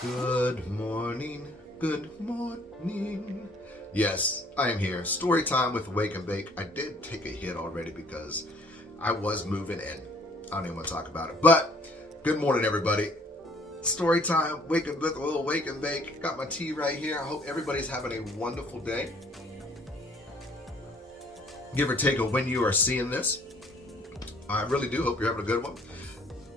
Good morning, good morning. Yes, I am here. Story time with Wake and Bake. I did take a hit already because I was moving in. I don't even want to talk about it. But good morning, everybody. Story time, Wake and Bake, a little Wake and Bake. Got my tea right here. I hope everybody's having a wonderful day. Give or take of when you are seeing this. I really do hope you're having a good one.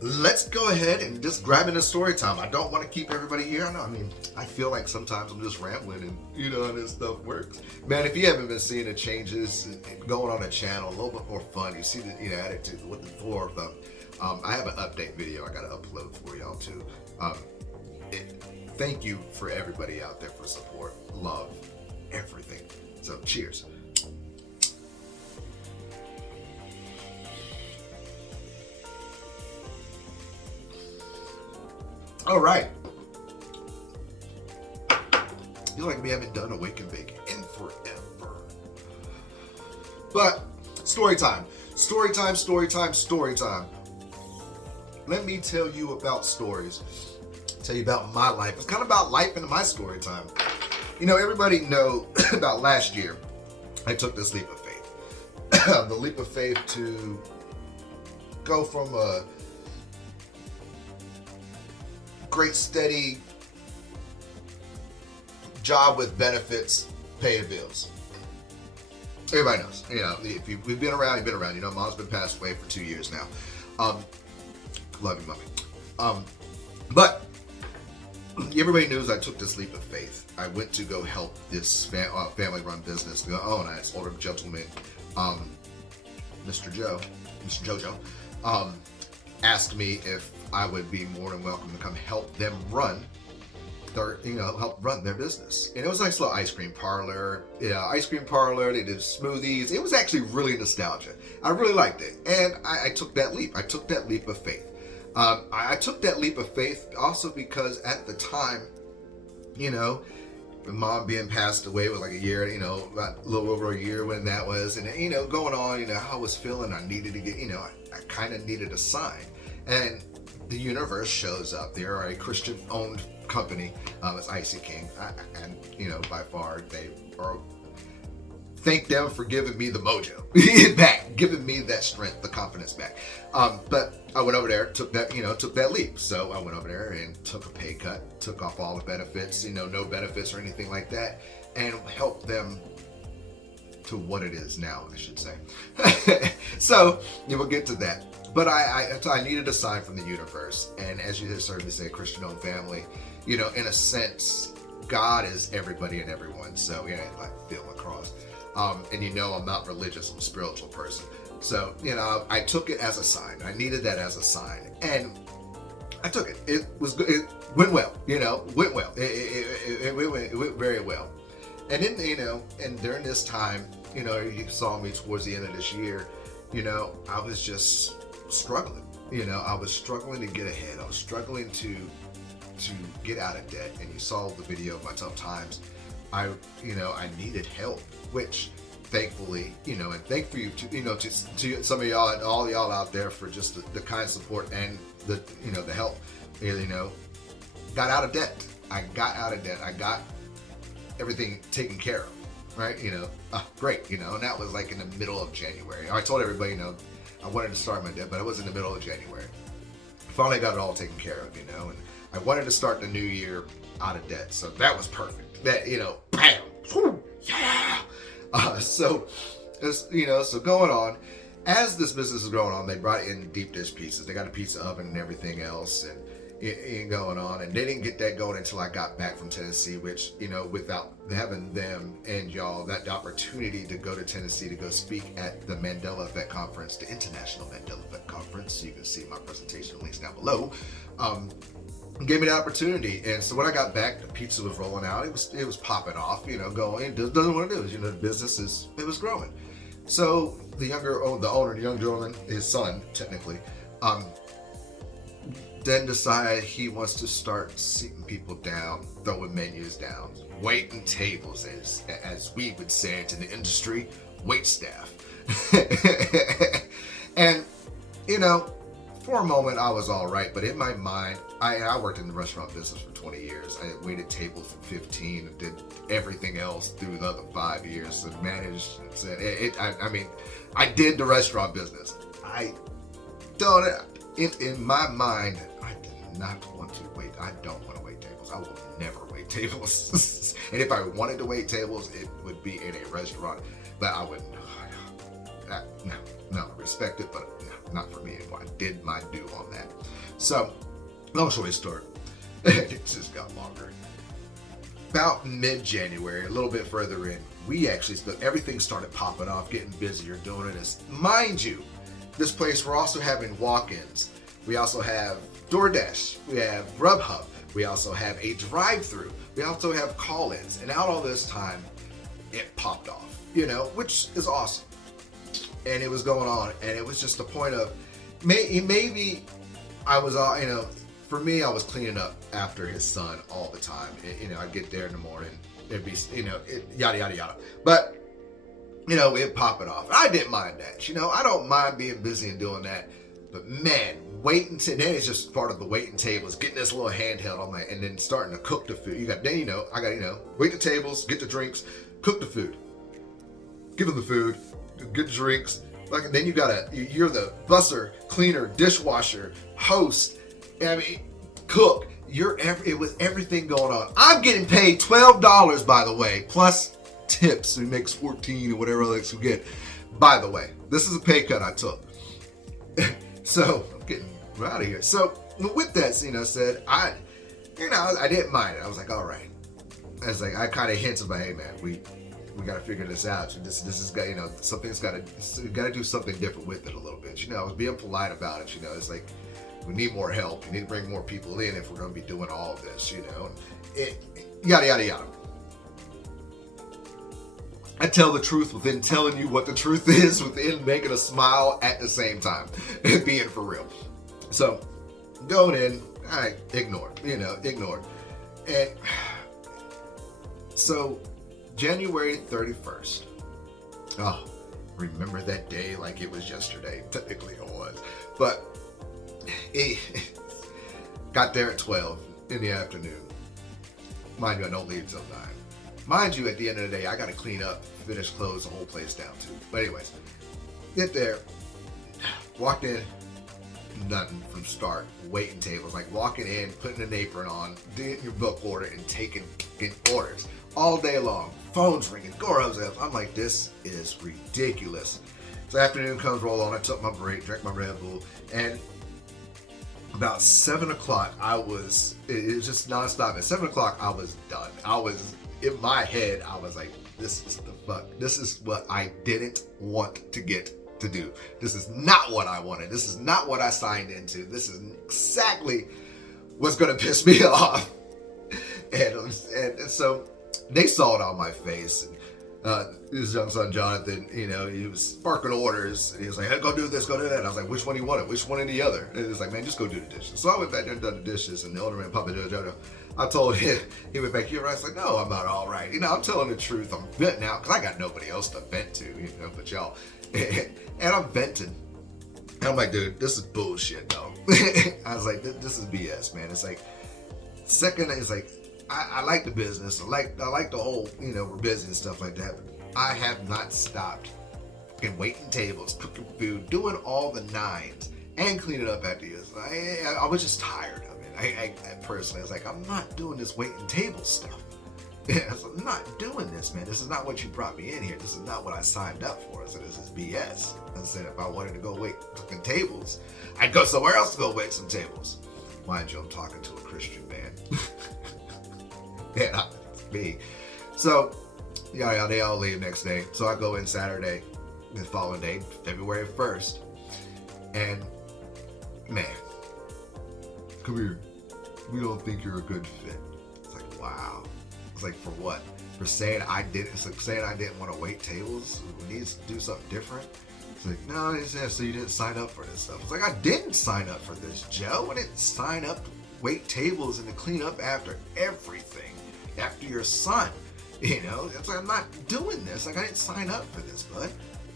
Let's go ahead and just grab into story time. I don't want to keep everybody here. I feel like sometimes I'm just rambling and how this stuff works. Man, if you haven't been seeing the changes going on the channel, a little bit more fun. You see the attitude with the floor of them. I have an update video I got to upload for y'all too. Thank you for everybody out there for support, love, everything. So cheers. All right. Feel like we haven't done a Wake and Bake in forever. But story time. Story time, story time, story time. Let me tell you about stories. Tell you about my life. It's kind of about life in my story time. Everybody know about last year, I took this leap of faith. The leap of faith to go from a great steady job with benefits, paying bills. Everybody knows. If we've been around, you've been around. Mom's been passed away for 2 years now. Love you, mommy. But everybody knows I took this leap of faith. I went to go help this family-run business. The owner, this older gentleman, Mr. Jojo, asked me if I would be more than welcome to come help them run their business. And it was a nice little ice cream parlor. They did smoothies. It was actually really nostalgia. I really liked it. And I took that leap. I took that leap of faith. I took that leap of faith also because at the time, mom being passed away was like a year, about a little over a year when that was. And, going on, how I was feeling, I needed to get, I kind of needed a sign. And the universe shows up. They are a Christian-owned company. It's Icy King, and by far they are. Thank them for giving me the mojo back, giving me that strength, the confidence back. But I went over there, took that leap. So I went over there and took a pay cut, took off all the benefits, no benefits or anything like that, and helped them to what it is now, I should say. So we'll get to that. But I needed a sign from the universe. And as you just heard me say, Christian-owned family, in a sense, God is everybody and everyone. So, like feeling across. And I'm not religious, I'm a spiritual person. So, I took it as a sign. I needed that as a sign. And I took it. It was good. It went well, went well. It went very well. And then, and during this time, you saw me towards the end of this year, I was just struggling. I was struggling to get ahead. I was struggling to get out of debt. And you saw the video of my tough times. I needed help, which thankfully, and thank for you to some of y'all and all y'all out there for just the kind support and the help. Got out of debt. I got out of debt. I got everything taken care of. Right? Great. And that was like in the middle of January. I told everybody, I wanted to start my debt, but it was in the middle of January. Finally got it all taken care of, and I wanted to start the new year out of debt. So that was perfect. That, bam, whoo, yeah. So going on, as this business is going on, they brought in deep dish pizzas. They got a pizza oven and everything else, and going on, and they didn't get that going until I got back from Tennessee, which, without having them and y'all that opportunity to go to Tennessee to go speak at the Mandela Effect conference, the International Mandela Effect conference, you can see my presentation links down below, gave me the opportunity. And so when I got back, the pizza was rolling out. It was popping off, going, it doesn't want to do it. The business it was growing. So the owner, the young gentleman, his son, technically, then decided he wants to start sitting people down, throwing menus down, waiting tables, as we would say it in the industry, wait staff. And, for a moment I was all right, but in my mind, I worked in the restaurant business for 20 years. I waited tables for 15 and did everything else through the other 5 years and managed. I mean, I did the restaurant business. I don't, in my mind, I did not want to wait. I don't want to wait tables. I will never wait tables. And if I wanted to wait tables, it would be in a restaurant. But I wouldn't. No, I respect it, but no, not for me anymore. I did my due on that. So, long story short, it just got longer. About mid-January, a little bit further in, everything started popping off, getting busier, doing this. Mind you, this place, we're also having walk-ins. We also have DoorDash. We have Grubhub. We also have a drive-through. We also have call-ins. And out all this time, it popped off, which is awesome. And it was going on, and it was just the point of, maybe I was, for me, I was cleaning up after his son all the time. I'd get there in the morning, it'd be, yada, yada, yada. But, it'd pop it off. I didn't mind that, I don't mind being busy and doing that. But man, then it's just part of the waiting tables, getting this little handheld on that, and then starting to cook the food. I got, wait the tables, get the drinks, cook the food. Give them the food, get the drinks. Like, then you're the busser, cleaner, dishwasher, host, cook. It was everything going on. I'm getting paid $12, by the way, plus tips. He makes 14 or whatever else you get. By the way, this is a pay cut I took. So I'm getting out of here. So with that, said, I didn't mind it. I was like, all right. I kind of hinted about, hey man, we got to figure this out. This has got, something's got to do something different with it a little bit. I was being polite about it. It's like, we need more help. We need to bring more people in if we're going to be doing all of this. Yada yada yada. I tell the truth within telling you what the truth is, within making a smile at the same time, being for real. So going in, I ignored. And so January 31st. Oh, remember that day like it was yesterday. Technically it was. But it got there at 12 in the afternoon. Mind you, I don't leave till 9. Mind you, at the end of the day, I got to clean up, finish, close the whole place down too. But anyways, get there, walked in, nothing from start, waiting tables, like walking in, putting an apron on, doing your book order, and taking orders all day long. Phones ringing, doorbells up. I'm like, this is ridiculous. So afternoon comes, roll on. I took my break, drank my Red Bull, and about 7 o'clock, it was just nonstop. At 7 o'clock, I was done. In my head, I was like, this is the fuck. This is what I didn't want to get to do. This is not what I wanted. This is not what I signed into. This is exactly what's going to piss me off. And so they saw it on my face. And his young son, Jonathan, he was sparking orders. And he was like, hey, go do this, go do that. And I was like, which one do you want? Which one and the other? And he was like, man, just go do the dishes. So I went back there and done the dishes. And the older man, Papa Jojo, I told him, he went back, you're right. I was like, no, I'm not all right. I'm telling the truth. I'm venting out because I got nobody else to vent to, but y'all. And I'm venting. And I'm like, dude, this is bullshit, though. I was like, this is BS, man. It's like, second, it's like, I like the business. I like the whole, we're busy and stuff like that. But I have not stopped fucking waiting tables, cooking food, doing all the nines, and cleaning up after you. I was just tired of it. I personally was like, I'm not doing this waiting table stuff. I'm not doing this, man. This is not what you brought me in here. This is not what I signed up for. I said, this is BS. I said, if I wanted to go wait fucking tables, I'd go somewhere else to go wait some tables. Mind you, I'm talking to a Christian man. Yeah, me. So, yeah, they all leave next day. So I go in Saturday, the following day, February 1st. And, man, come here. We don't think you're a good fit. It's like, wow. It's like, for what? For saying I didn't want to wait tables? We need to do something different? It's like, no, so you didn't sign up for this stuff. It's like, I didn't sign up for this, Joe. I didn't sign up to wait tables and to clean up after everything. After your son. It's like, I'm not doing this. Like, I didn't sign up for this, bud.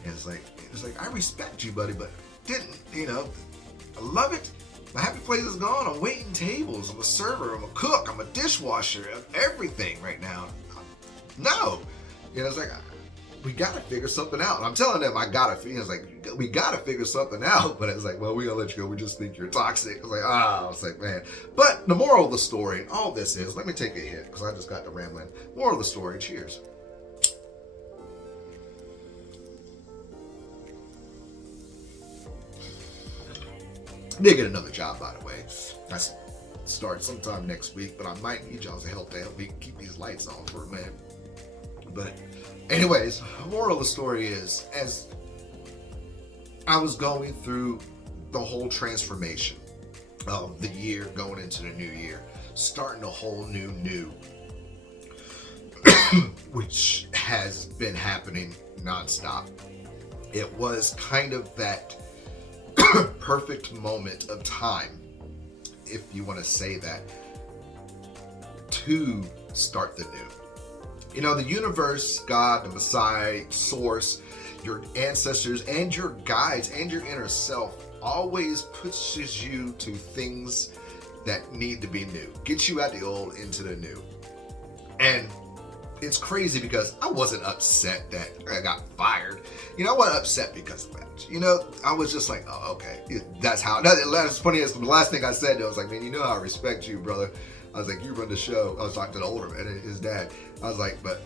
And it's like, I respect you, buddy, but didn't, I love it, My happy place is gone. I'm waiting tables. I'm a server. I'm a cook. I'm a dishwasher. I'm everything right now. No. It's like, we got to figure something out. And I'm telling them, it's like, we got to figure something out. But it's like, well, we got to let you go. We just think you're toxic. I was like, man. But the moral of the story, all this is, let me take a hit because I just got to rambling. Moral of the story, cheers. I did get another job, by the way. I start sometime next week, but I might need y'all's help to help me keep these lights on for a minute. But anyways, moral of the story is, as I was going through the whole transformation of the year going into the new year, starting a whole new, which has been happening nonstop. It was kind of that perfect moment of time, if you want to say that, to start the new. The universe, God, the Messiah, Source, your ancestors, and your guides, and your inner self always pushes you to things that need to be new. Get you out the old into the new. And it's crazy because I wasn't upset that I got fired. I wasn't upset because of that. I was just like, oh, okay. That's how. That's funny. As the last thing I said, I was like, man, how I respect you, brother. I was like, you run the show. I was talking to the older man and his dad. I was like, but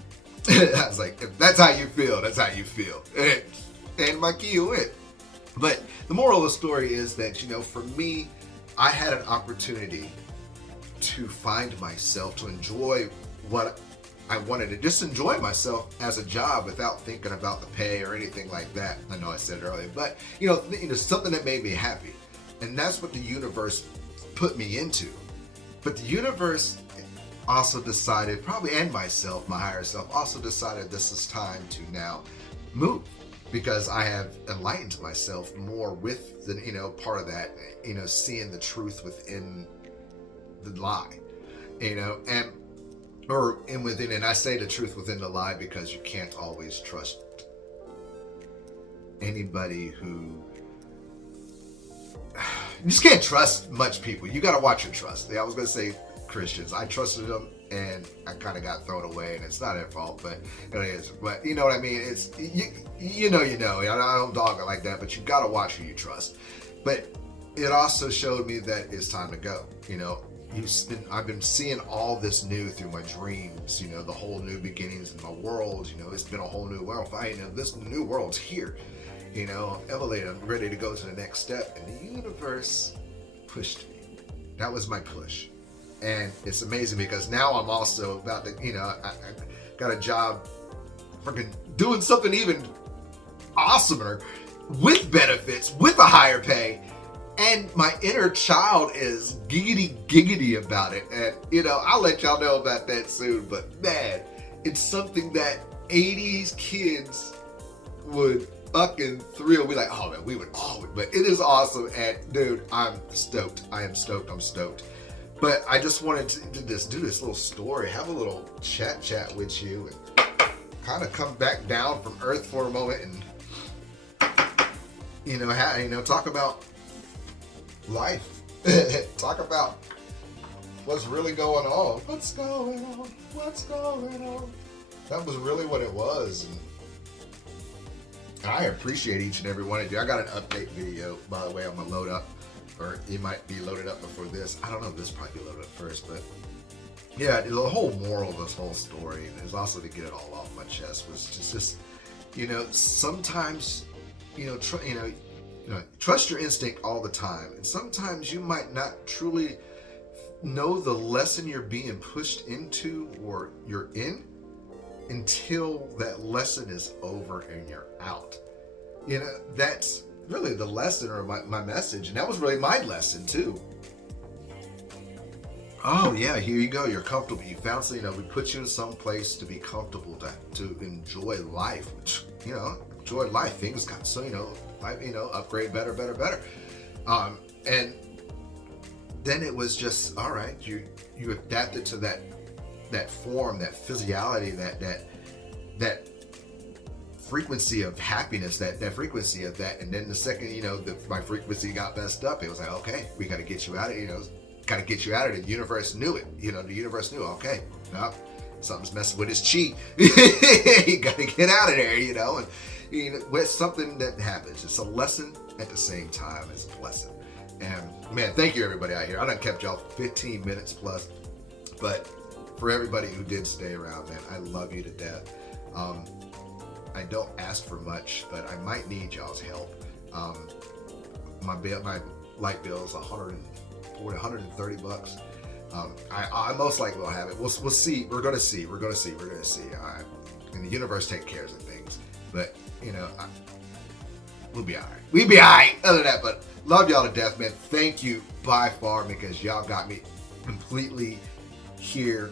I was like, if that's how you feel, that's how you feel. And my key went. But the moral of the story is that, for me, I had an opportunity to find myself, to enjoy what I wanted to just enjoy myself as a job without thinking about the pay or anything like that. I know I said it earlier, but something that made me happy. And that's what the universe put me into. But the universe also decided, probably, and myself, my higher self, also decided this is time to now move. Because I have enlightened myself more with the, part of that, seeing the truth within the lie, and I say the truth within the lie because you can't always trust anybody who, you just can't trust much people. You got to watch your trust. I was going to say Christians. I trusted them and I kind of got thrown away, and it's not their fault, but it is. But you know what I mean? It's, you know. I don't dog it like that, but you got to watch who you trust. But it also showed me that it's time to go. I've been seeing all this new through my dreams, the whole new beginnings in my world, it's been a whole new world. This new world's here, I'm elevated, I'm ready to go to the next step, and the universe pushed me. That was my push. And it's amazing because now I'm also about to, I got a job freaking doing something even awesomer with benefits, with a higher pay. And my inner child is giggity about it. And, I'll let y'all know about that soon. But, man, it's something that 80s kids would fucking thrill. Be like, oh, man, we would always. But it is awesome. And, dude, I'm stoked. I'm stoked. But I just wanted to do this little story, have a little chat with you, and kind of come back down from Earth for a moment and, talk about life. Talk about what's really going on. What's going on? That was really what it was. And I appreciate each and every one of you. I got an update video, by the way, I'm going to load up. Or it might be loaded up before this. I don't know if this probably be loaded up first, but yeah, the whole moral of this whole story, and is also to get it all off my chest, was just sometimes, trust your instinct all the time, and sometimes you might not truly know the lesson you're being pushed into or you're in until that lesson is over and you're out. That's really the lesson, or my message, and that was really my lesson too. Oh yeah, here you go, you're comfortable, you found something, we put you in some place to be comfortable, to enjoy life, enjoy life. Things got so, life, upgrade, better. And then it was just, all right, you adapted to that form, that physiology, that frequency of happiness, that frequency of that. And then the second, my frequency got messed up, it was like, okay, we got to get you out of, got to get you out of it. The universe knew it. The universe knew, okay, no, something's messing with his chi. You got to get out of there, and it's something that happens. It's a lesson at the same time as a blessing. And man, thank you everybody out here. I done kept y'all 15 minutes plus, but for everybody who did stay around, man, I love you to death. I don't ask for much, but I might need y'all's help. My light bill is $140, $130. I most likely will have it. We'll see. We're gonna see. And the universe takes care of things, but we'll be all right. We'll be all right. Other than that, but love y'all to death, man. Thank you by far, because y'all got me completely here,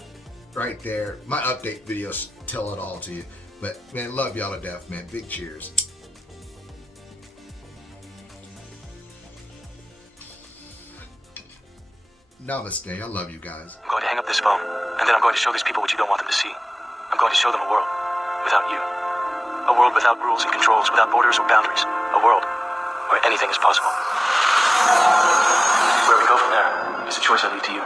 right there. My update videos tell it all to you. But man, love y'all to death, man. Big cheers. Namaste. I love you guys. I'm going to hang up this phone, and then I'm going to show these people what you don't want them to see. I'm going to show them a world without you. A world without rules and controls, without borders or boundaries. A world where anything is possible. Where we go from there is a choice I leave to you.